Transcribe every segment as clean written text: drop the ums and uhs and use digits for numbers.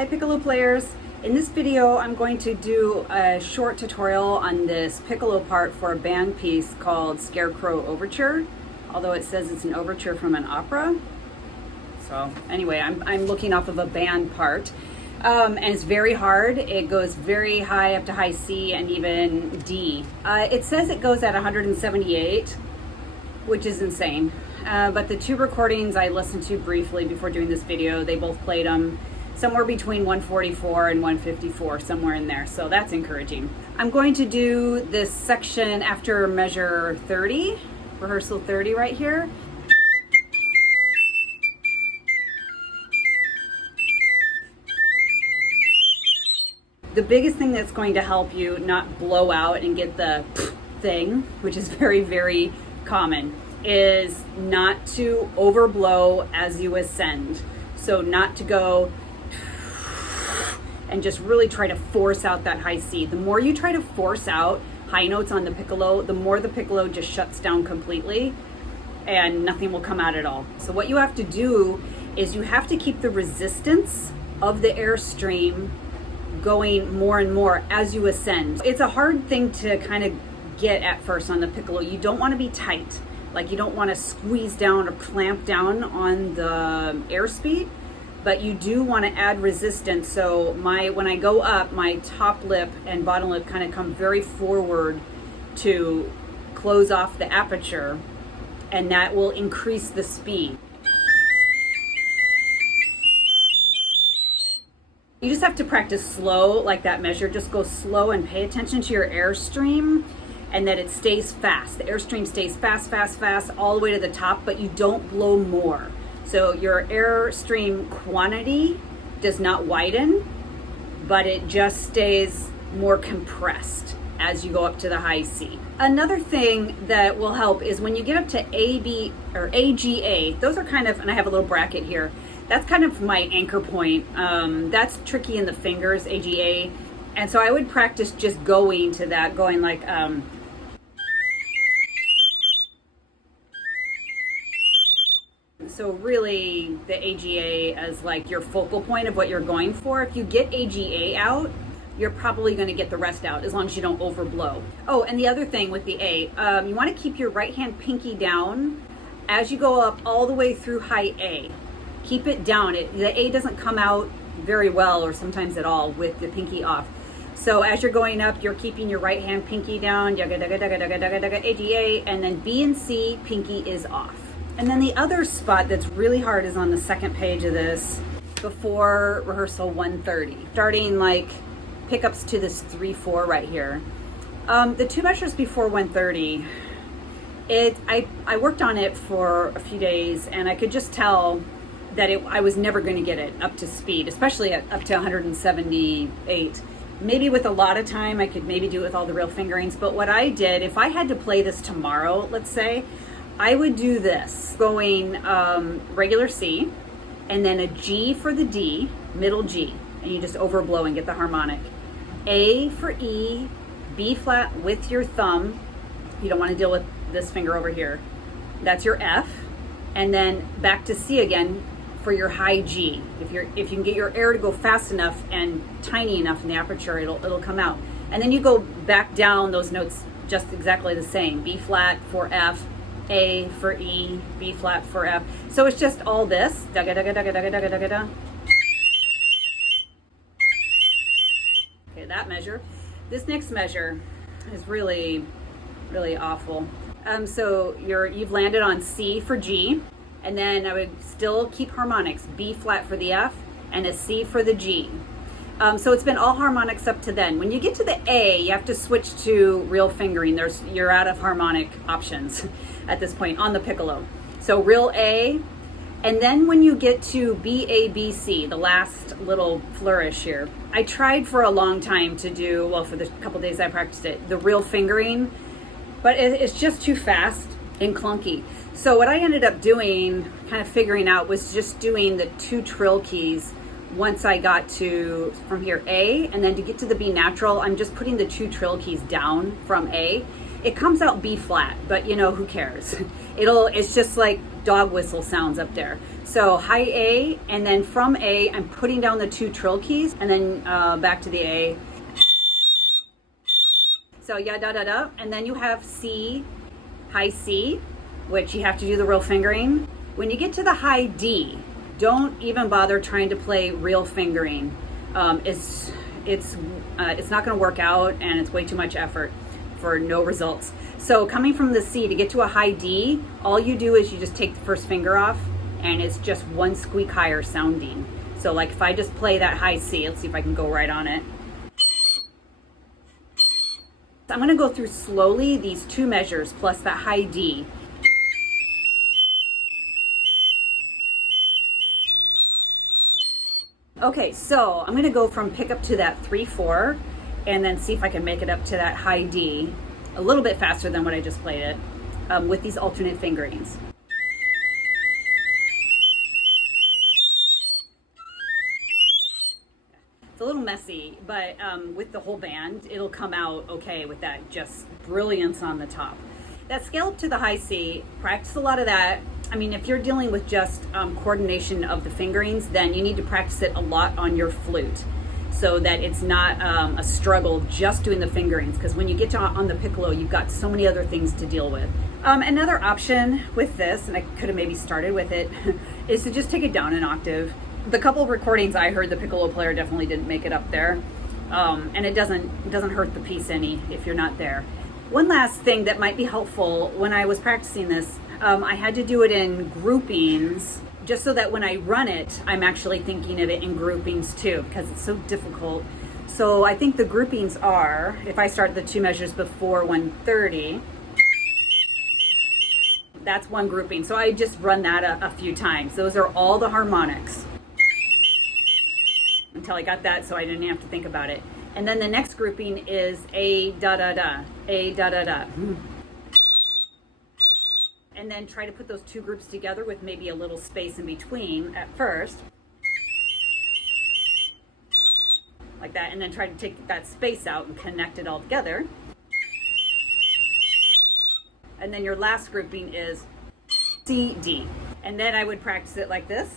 Hi Piccolo players! In this video I'm going to do a short tutorial on this Piccolo part for a band piece called Scarecrow Overture, although it says it's an overture from an opera. So anyway, I'm looking off of a band part, and it's very hard. It goes very high up to high C and even D. It says it goes at 178, which is insane. But the two recordings I listened to briefly before doing this video, they both played them somewhere between 144 and 154, somewhere in there. So that's encouraging. I'm going to do this section after measure 30, rehearsal 30 right here. The biggest thing that's going to help you not blow out and get the thing, which is very, very common, is not to overblow as you ascend. So not to go and just really try to force out that high C. The more you try to force out high notes on the piccolo, the more the piccolo just shuts down completely and nothing will come out at all. So what you have to do is you have to keep the resistance of the airstream going more and more as you ascend. It's a hard thing to kind of get at first on the piccolo. You don't want to be tight. Like you don't want to squeeze down or clamp down on the airspeed, but you do want to add resistance. So when I go up, my top lip and bottom lip kind of come very forward to close off the aperture, and that will increase the speed. You just have to practice slow, like that measure. Just go slow and pay attention to your airstream and that it stays fast. The airstream stays fast, fast, fast all the way to the top, but you don't blow more. So your airstream quantity does not widen, but it just stays more compressed as you go up to the high C. Another thing that will help is when you get up to A, B, or AGA, those are kind of, and I have a little bracket here, that's kind of my anchor point. That's tricky in the fingers, AGA. And so I would practice just going to that, going like, so really the AGA as like your focal point of what you're going for. If you get AGA out, you're probably going to get the rest out as long as you don't overblow. Oh, and the other thing with the A, you want to keep your right hand pinky down as you go up all the way through high A. Keep it down. The A doesn't come out very well or sometimes at all with the pinky off. So as you're going up, you're keeping your right hand pinky down, yaga, daga, daga, daga, daga, daga, AGA, and then B and C, pinky is off. And then the other spot that's really hard is on the second page of this, before rehearsal 130. Starting like pickups to this 3-4 right here. The two measures before 130, I worked on it for a few days and I could just tell that I was never going to get it up to speed, especially up to 178. Maybe with a lot of time, I could maybe do it with all the real fingerings. But what I did, if I had to play this tomorrow, let's say, I would do this, going regular C, and then a G for the D, middle G, and you just overblow and get the harmonic. A for E, B flat with your thumb. You don't want to deal with this finger over here. That's your F, and then back to C again for your high G. If you can get your air to go fast enough and tiny enough in the aperture, it'll come out. And then you go back down those notes just exactly the same. B flat for F, A for E, B flat for F. So it's just all this. Daga, daga, daga, daga, daga, daga, daga. Okay, that measure. This next measure is really, really awful. So you've landed on C for G, and then I would still keep harmonics. B flat for the F, and a C for the G. So it's been all harmonics up to then. When you get to the A, you have to switch to real fingering. You're out of harmonic options at this point on the piccolo. So real A, and then when you get to B, A, B, C, the last little flourish here, I tried for a long time to do, well, for the couple days I practiced it, the real fingering, but it's just too fast and clunky. So what I ended up doing, kind of figuring out, was just doing the two trill keys once I got to, from here, A, and then to get to the B natural, I'm just putting the two trill keys down from A. It comes out B flat, but you know, who cares? It's just like dog whistle sounds up there. So high A, and then from A, I'm putting down the 2 trill keys, and then back to the A. So ya da da da, and then you have C, high C, which you have to do the real fingering. When you get to the high D, don't even bother trying to play real fingering. It's not going to work out, and it's way too much effort for no results. So coming from the C to get to a high D, all you do is you just take the first finger off, and it's just 1 squeak higher sounding. So like if I just play that high C, let's see if I can go right on it. I'm going to go through slowly these 2 measures plus that high D. Okay, so I'm going to go from pick up to that 3/4 and then see if I can make it up to that high D a little bit faster than what I just played it with these alternate fingerings. It's a little messy, but with the whole band, it'll come out okay with that just brilliance on the top. That scale up to the high C, practice a lot of that. I mean, if you're dealing with just coordination of the fingerings, then you need to practice it a lot on your flute so that it's not a struggle just doing the fingerings, because when you get to on the piccolo, you've got so many other things to deal with. Another option with this, and I could have maybe started with it, is to just take it down an octave. The couple of recordings I heard, the piccolo player definitely didn't make it up there, and it doesn't hurt the piece any if you're not there. One last thing that might be helpful, when I was practicing this, I had to do it in groupings, just so that when I run it, I'm actually thinking of it in groupings too, because it's so difficult. So I think the groupings are, if I start the 2 measures before 130, that's 1 grouping. So I just run that a few times. Those are all the harmonics until I got that, so I didn't have to think about it. And then the next grouping is A da da da, A da da da. And then try to put those 2 groups together with maybe a little space in between at first. Like that, and then try to take that space out and connect it all together. And then your last grouping is C, D. And then I would practice it like this.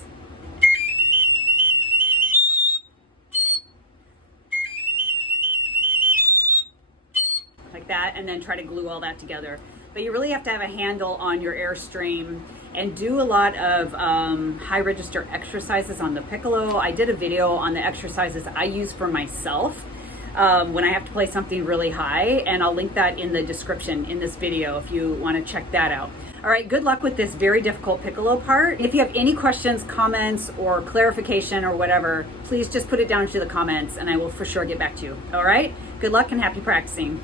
Like that, and then try to glue all that together. But you really have to have a handle on your airstream and do a lot of high register exercises on the piccolo. I did a video on the exercises I use for myself when I have to play something really high, and I'll link that in the description in this video if you want to check that out. All right, good luck with this very difficult piccolo part. If you have any questions, comments, or clarification or whatever, please just put it down into the comments and I will for sure get back to you. All right, good luck and happy practicing.